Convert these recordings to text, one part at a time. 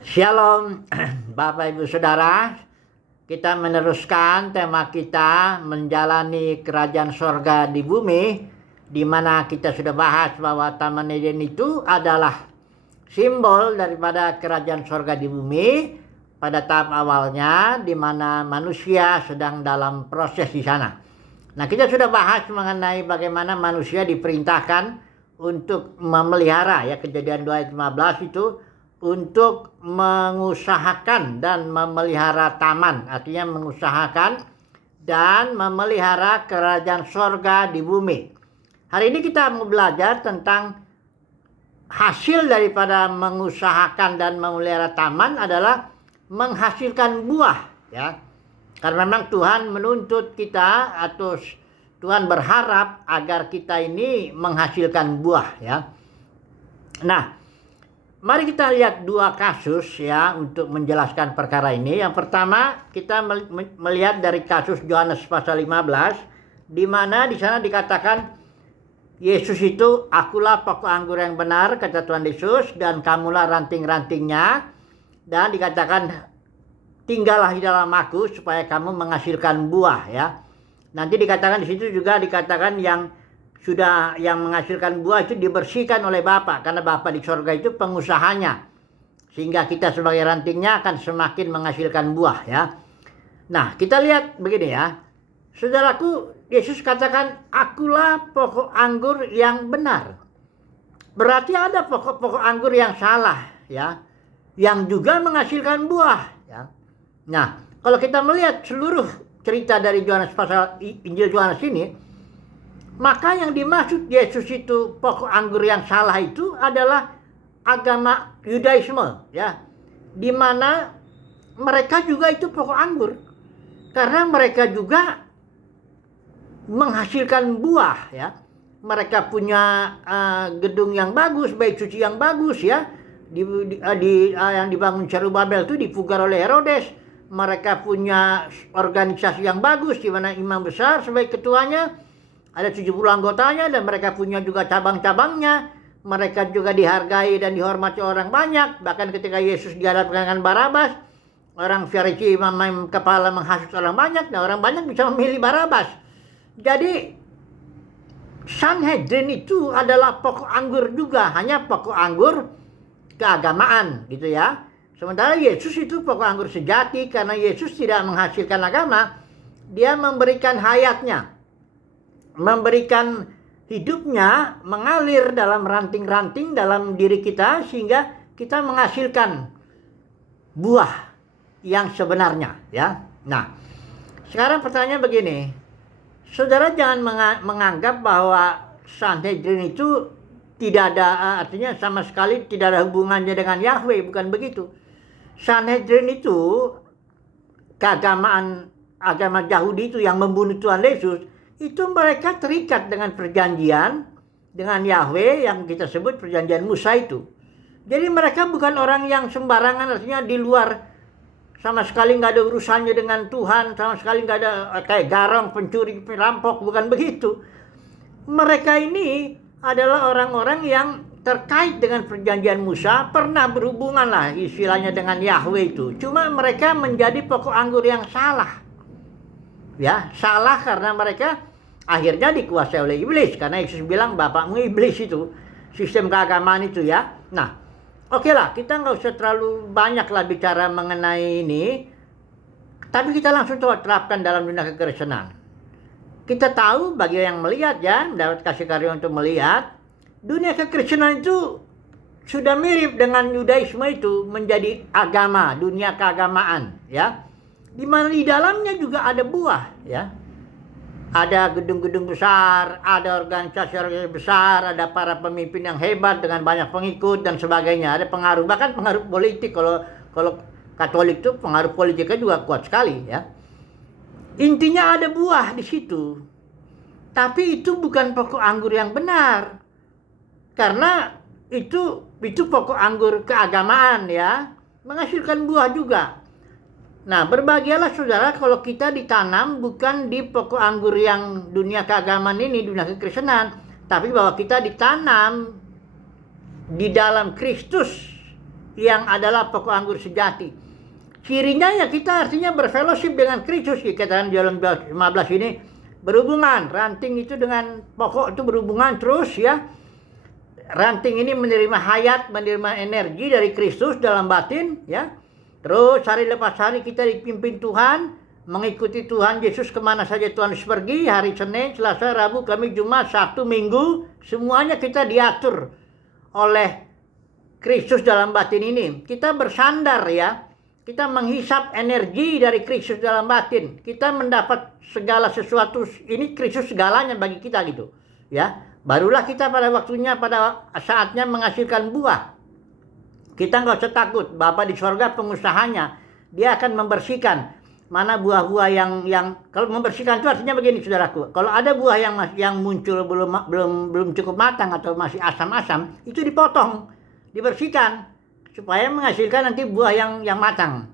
Shalom, Bapak Ibu Saudara. Kita meneruskan tema kita menjalani kerajaan sorga di bumi, di mana kita sudah bahas bahwa Taman Eden itu adalah simbol daripada kerajaan sorga di bumi pada tahap awalnya, di mana manusia sedang dalam proses di sana. Nah, kita sudah bahas mengenai bagaimana manusia diperintahkan untuk memelihara, ya, Kejadian 2 ayat 15 itu, untuk mengusahakan dan memelihara taman, artinya mengusahakan dan memelihara kerajaan sorga di bumi. Hari ini kita mau belajar tentang hasil daripada mengusahakan dan memelihara taman adalah menghasilkan buah, ya. Karena memang Tuhan menuntut kita, atau Tuhan berharap agar kita ini menghasilkan buah, ya. Nah, mari kita lihat dua kasus, ya, untuk menjelaskan perkara ini. Yang pertama, kita melihat dari kasus Yohanes pasal 15, di mana di sana dikatakan Yesus itu, "Akulah pokok anggur yang benar," kata Tuhan Yesus, "dan kamulah ranting-rantingnya." Dan dikatakan, "Tinggallah di dalam Aku supaya kamu menghasilkan buah," ya. Nanti dikatakan di situ juga dikatakan yang menghasilkan buah itu dibersihkan oleh Bapa, karena Bapa di sorga itu pengusahanya, sehingga kita sebagai rantingnya akan semakin menghasilkan buah, ya. Nah, kita lihat begini, ya, saudaraku. Yesus katakan, "Akulah pokok anggur yang benar." Berarti ada pokok-pokok anggur yang salah, ya, yang juga menghasilkan buah, ya. Nah, kalau kita melihat seluruh cerita dari Injil Yohanes ini, maka yang dimaksud Yesus itu pokok anggur yang salah itu adalah agama Yudaisme, ya, di mana mereka juga itu pokok anggur, karena mereka juga menghasilkan buah, ya. Mereka punya gedung yang bagus, bait suci yang bagus, ya, yang dibangun Zerubabel itu dipugar oleh Herodes. Mereka punya organisasi yang bagus, di mana imam besar sebagai ketuanya, ada 70 anggotanya, dan mereka punya juga cabang-cabangnya. Mereka juga dihargai dan dihormati orang banyak. Bahkan ketika Yesus dihadapkan dengan Barabas, orang Farisi, imam kepala, menghasut orang banyak, dan orang banyak bisa memilih Barabas. Jadi Sanhedrin itu adalah pokok anggur juga, hanya pokok anggur keagamaan, gitu, ya. Sementara Yesus itu pokok anggur sejati, karena Yesus tidak menghasilkan agama, dia memberikan hayatnya, memberikan hidupnya mengalir dalam ranting-ranting dalam diri kita, sehingga kita menghasilkan buah yang sebenarnya, ya. Nah, sekarang pertanyaan begini, saudara jangan menganggap bahwa Sanhedrin itu tidak ada, artinya sama sekali tidak ada hubungannya dengan Yahweh, bukan begitu. Sanhedrin itu keagamaan, agama Yahudi itu yang membunuh Tuhan Yesus, itu mereka terikat dengan perjanjian dengan Yahweh yang kita sebut perjanjian Musa itu. Jadi mereka bukan orang yang sembarangan, artinya di luar, sama sekali nggak ada urusannya dengan Tuhan, sama sekali nggak ada kayak garong, pencuri, perampok, bukan begitu. Mereka ini adalah orang-orang yang terkait dengan perjanjian Musa, pernah berhubungan lah istilahnya dengan Yahweh itu. Cuma mereka menjadi pokok anggur yang salah, ya, salah karena mereka akhirnya dikuasai oleh iblis, karena Yesus bilang bapakmu iblis itu, sistem keagamaan itu, ya. Nah, oke lah, kita nggak usah terlalu banyak lah bicara mengenai ini, tapi kita langsung terapkan dalam dunia kekristenan. Kita tahu bagi yang melihat, ya, mendapat kasih karunia untuk melihat, dunia kekristenan itu sudah mirip dengan Yudaisme itu, menjadi agama, dunia keagamaan, ya, di mana di dalamnya juga ada buah, ya. Ada gedung-gedung besar, ada organisasi besar, ada para pemimpin yang hebat dengan banyak pengikut dan sebagainya. Ada pengaruh, bahkan pengaruh politik. Kalau Katolik itu pengaruh politiknya juga kuat sekali, ya. Intinya ada buah di situ. Tapi itu bukan pokok anggur yang benar. Karena itu pokok anggur keagamaan, ya. Menghasilkan buah juga. Nah, berbahagialah saudara kalau kita ditanam bukan di pokok anggur yang dunia keagamaan ini, dunia kekristenan, tapi bahwa kita ditanam di dalam Kristus yang adalah pokok anggur sejati. Cirinya ya kita artinya berfellowship dengan Kristus, dikatakan di dalam 15 ini, berhubungan. Ranting itu dengan pokok itu berhubungan terus ya. Ranting ini menerima hayat, menerima energi dari Kristus dalam batin ya. Terus hari lepas hari kita dipimpin Tuhan, mengikuti Tuhan Yesus kemana saja Tuhan pergi. Hari Senin, Selasa, Rabu, Kamis, Jumat, Sabtu, Minggu, semuanya kita diatur oleh Kristus dalam batin ini. Kita bersandar ya. Kita menghisap energi dari Kristus dalam batin. Kita mendapat segala sesuatu, ini Kristus segalanya bagi kita gitu. Ya, barulah kita pada waktunya, pada saatnya menghasilkan buah. Kita nggak usah takut, Bapa di sorga pengusahanya, dia akan membersihkan mana buah-buah yang kalau membersihkan itu artinya begini saudaraku. Kalau ada buah yang muncul belum cukup matang atau masih asam-asam, itu dipotong, dibersihkan supaya menghasilkan nanti buah yang matang.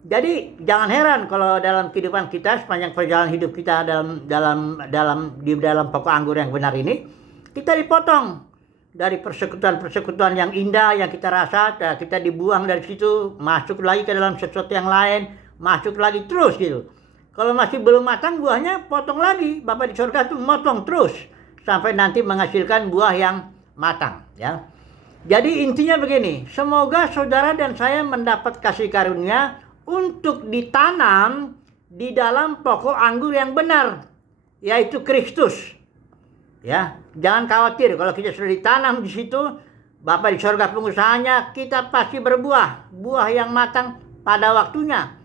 Jadi jangan heran kalau dalam kehidupan kita sepanjang perjalanan hidup kita di dalam pokok anggur yang benar ini, kita dipotong dari persekutuan yang indah yang kita rasa, kita dibuang dari situ, masuk lagi ke dalam sesuatu yang lain, masuk lagi terus gitu. Kalau masih belum matang buahnya, potong lagi. Bapa di surga itu motong terus sampai nanti menghasilkan buah yang matang ya. Jadi intinya begini, semoga saudara dan saya mendapat kasih karunia untuk ditanam di dalam pokok anggur yang benar, yaitu Kristus. Ya, jangan khawatir kalau kita sudah ditanam di situ, Bapa di surga pengusahanya, kita pasti berbuah, buah yang matang pada waktunya.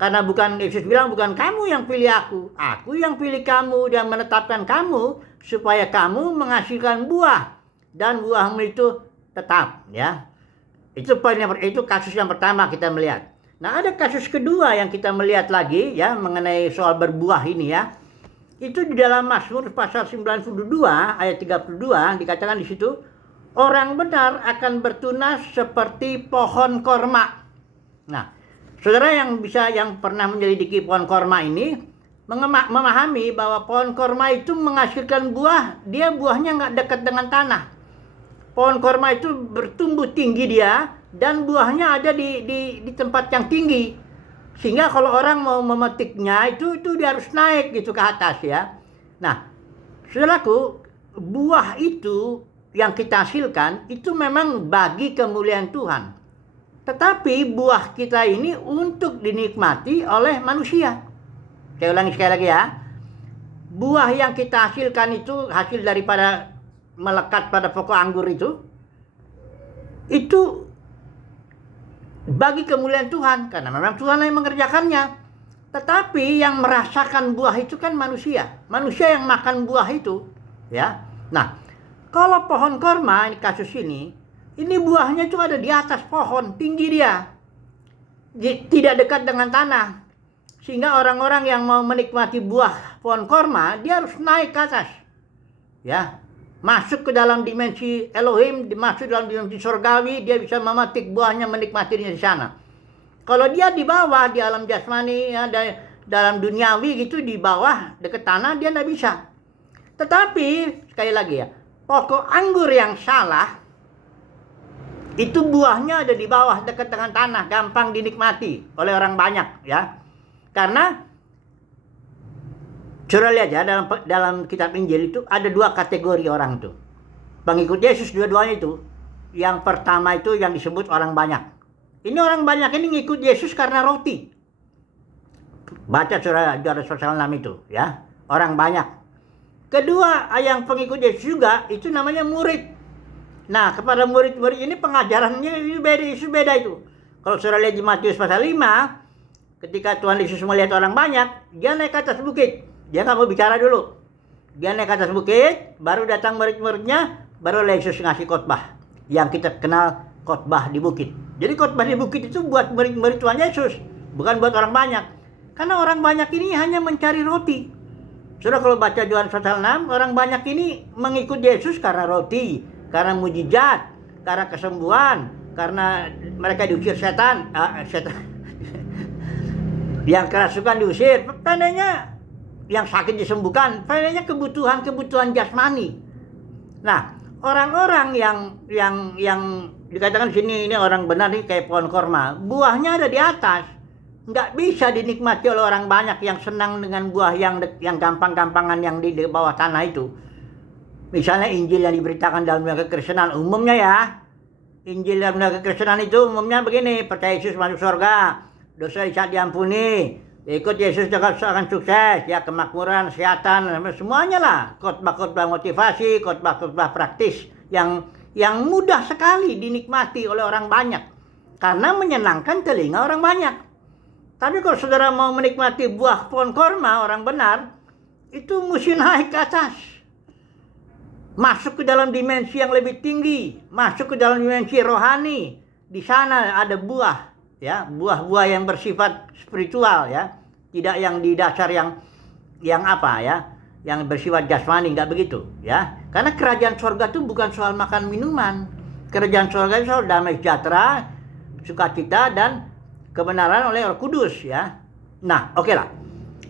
Karena bukan, Yesus bilang, bukan kamu yang pilih aku yang pilih kamu dan menetapkan kamu supaya kamu menghasilkan buah dan buahmu itu tetap ya. Itu kasus yang pertama kita melihat. Nah, ada kasus kedua yang kita melihat lagi ya mengenai soal berbuah ini ya. Itu di dalam Mazmur pasal 92 ayat 32 dikatakan di situ, orang benar akan bertunas seperti pohon korma. Nah, saudara yang pernah menyelidiki pohon korma ini memahami bahwa pohon korma itu menghasilkan buah, dia buahnya nggak dekat dengan tanah. Pohon korma itu bertumbuh tinggi dia dan buahnya ada di tempat yang tinggi. Sehingga kalau orang mau memetiknya itu dia harus naik gitu ke atas ya. Nah, saudaraku, buah itu yang kita hasilkan itu memang bagi kemuliaan Tuhan. Tetapi buah kita ini untuk dinikmati oleh manusia. Saya ulangi sekali lagi ya. Buah yang kita hasilkan itu hasil daripada melekat pada pokok anggur itu bagi kemuliaan Tuhan, karena memang Tuhan yang mengerjakannya. Tetapi yang merasakan buah itu kan manusia yang makan buah itu ya. Nah, kalau pohon korma ini kasus ini buahnya itu ada di atas pohon, tinggi dia, tidak dekat dengan tanah, sehingga orang-orang yang mau menikmati buah pohon korma dia harus naik ke atas ya. Masuk ke dalam dimensi Elohim, masuk dalam dimensi surgawi, dia bisa memetik buahnya, menikmatinya di sana. Kalau dia di bawah, di alam jasmani, ya, dalam duniawi gitu, di bawah, dekat tanah, dia tidak bisa. Tetapi, sekali lagi ya, pokok anggur yang salah, itu buahnya ada di bawah, dekat dengan tanah, gampang dinikmati oleh orang banyak. Ya, karena saudara lihat ya, dalam kitab Injil itu ada dua kategori orang itu. Pengikut Yesus dua-duanya itu. Yang pertama itu yang disebut orang banyak. Ini orang banyak ini ngikut Yesus karena roti. Baca saudara pasal 6 itu ya. Orang banyak. Kedua, yang pengikut Yesus juga itu namanya murid. Nah, kepada murid-murid ini pengajarannya beda itu. Kalau saudara lihat di Matius pasal 5, ketika Tuhan Yesus melihat orang banyak, dia naik ke atas bukit. Dia nggak mau bicara dulu. Dia naik ke atas bukit, baru datang murid-muridnya, baru Yesus ngasih khotbah. Yang kita kenal khotbah di bukit. Jadi khotbah di bukit itu buat murid-murid Tuhan Yesus, bukan buat orang banyak. Karena orang banyak ini hanya mencari roti. Sudah kalau baca Yohanes pasal 6, orang banyak ini mengikut Yesus karena roti, karena mujizat, karena kesembuhan, karena mereka diusir setan. Yang kerasukan diusir, pendeknya yang sakit disembuhkan, pendeknya kebutuhan jasmani. Nah, orang-orang yang dikatakan sini ini orang benar nih kayak pohon korma, buahnya ada di atas, nggak bisa dinikmati oleh orang banyak yang senang dengan buah yang gampang-gampangan yang di bawah tanah itu. Misalnya Injil yang diberitakan dalam dunia kekristenan umumnya ya, Injil dalam dunia kekristenan itu umumnya begini: percaya Yesus masuk surga, dosa diampuni, ikut Yesus akan sukses, ya kemakmuran, kesehatan, semuanya lah. Khotbah-khotbah motivasi, khotbah-khotbah praktis yang mudah sekali dinikmati oleh orang banyak karena menyenangkan telinga orang banyak. Tapi kalau saudara mau menikmati buah pohon korma orang benar, itu mesti naik ke atas, masuk ke dalam dimensi yang lebih tinggi, masuk ke dalam dimensi rohani. Di sana ada buah, ya, buah-buah yang bersifat spiritual, ya, tidak yang di dasar yang apa ya, yang bersifat jasmani, nggak begitu, ya. Karena kerajaan surga itu bukan soal makan minuman. Kerajaan surga itu soal damai sejahtera, sukacita dan kebenaran oleh Roh Kudus, ya. Nah, oke lah.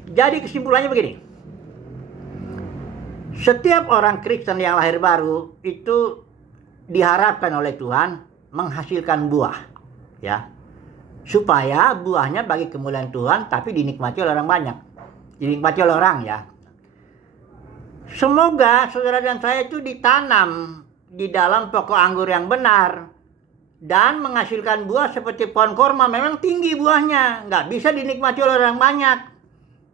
Jadi kesimpulannya begini. Setiap orang Kristen yang lahir baru itu diharapkan oleh Tuhan menghasilkan buah, ya. Supaya buahnya bagi kemuliaan Tuhan tapi dinikmati oleh orang banyak. Dinikmati oleh orang, ya. Semoga saudara dan saya itu ditanam di dalam pokok anggur yang benar dan menghasilkan buah seperti pohon korma. Memang tinggi buahnya, nggak bisa dinikmati oleh orang banyak.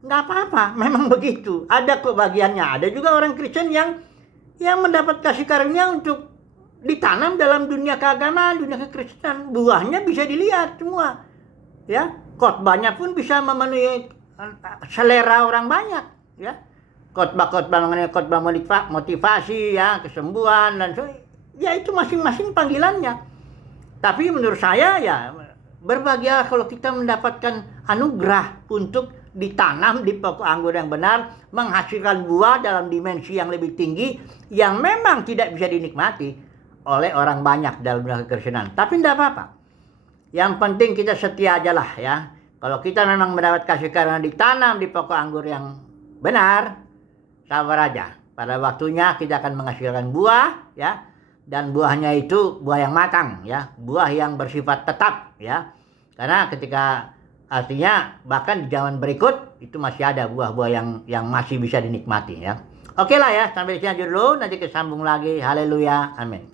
Nggak apa-apa, memang begitu. Ada kok bagiannya. Ada juga orang Kristen yang mendapat kasih karunia untuk ditanam dalam dunia keagamaan, dunia kekristenan. Buahnya bisa dilihat semua, ya. Khotbahnya pun bisa memenuhi selera orang banyak, ya. Khotbah-khotbah mengenai khotbah motivasi, ya, kesembuhan dan ya itu masing-masing panggilannya. Tapi menurut saya ya berbahagia kalau kita mendapatkan anugerah untuk ditanam di pokok anggur yang benar, menghasilkan buah dalam dimensi yang lebih tinggi yang memang tidak bisa dinikmati oleh orang banyak dalam dunia kekristenan. Tapi tidak apa-apa. Yang penting kita setia aja lah, ya. Kalau kita memang mendapat kasih karunia ditanam di pokok anggur yang benar, sabar aja. Pada waktunya kita akan menghasilkan buah, ya. Dan buahnya itu buah yang matang, ya. Buah yang bersifat tetap, ya. Karena ketika artinya bahkan di zaman berikut itu masih ada buah-buah yang masih bisa dinikmati, ya. Oke lah ya, sampai di sini aja dulu. Nanti kita sambung lagi. Haleluya. Amin.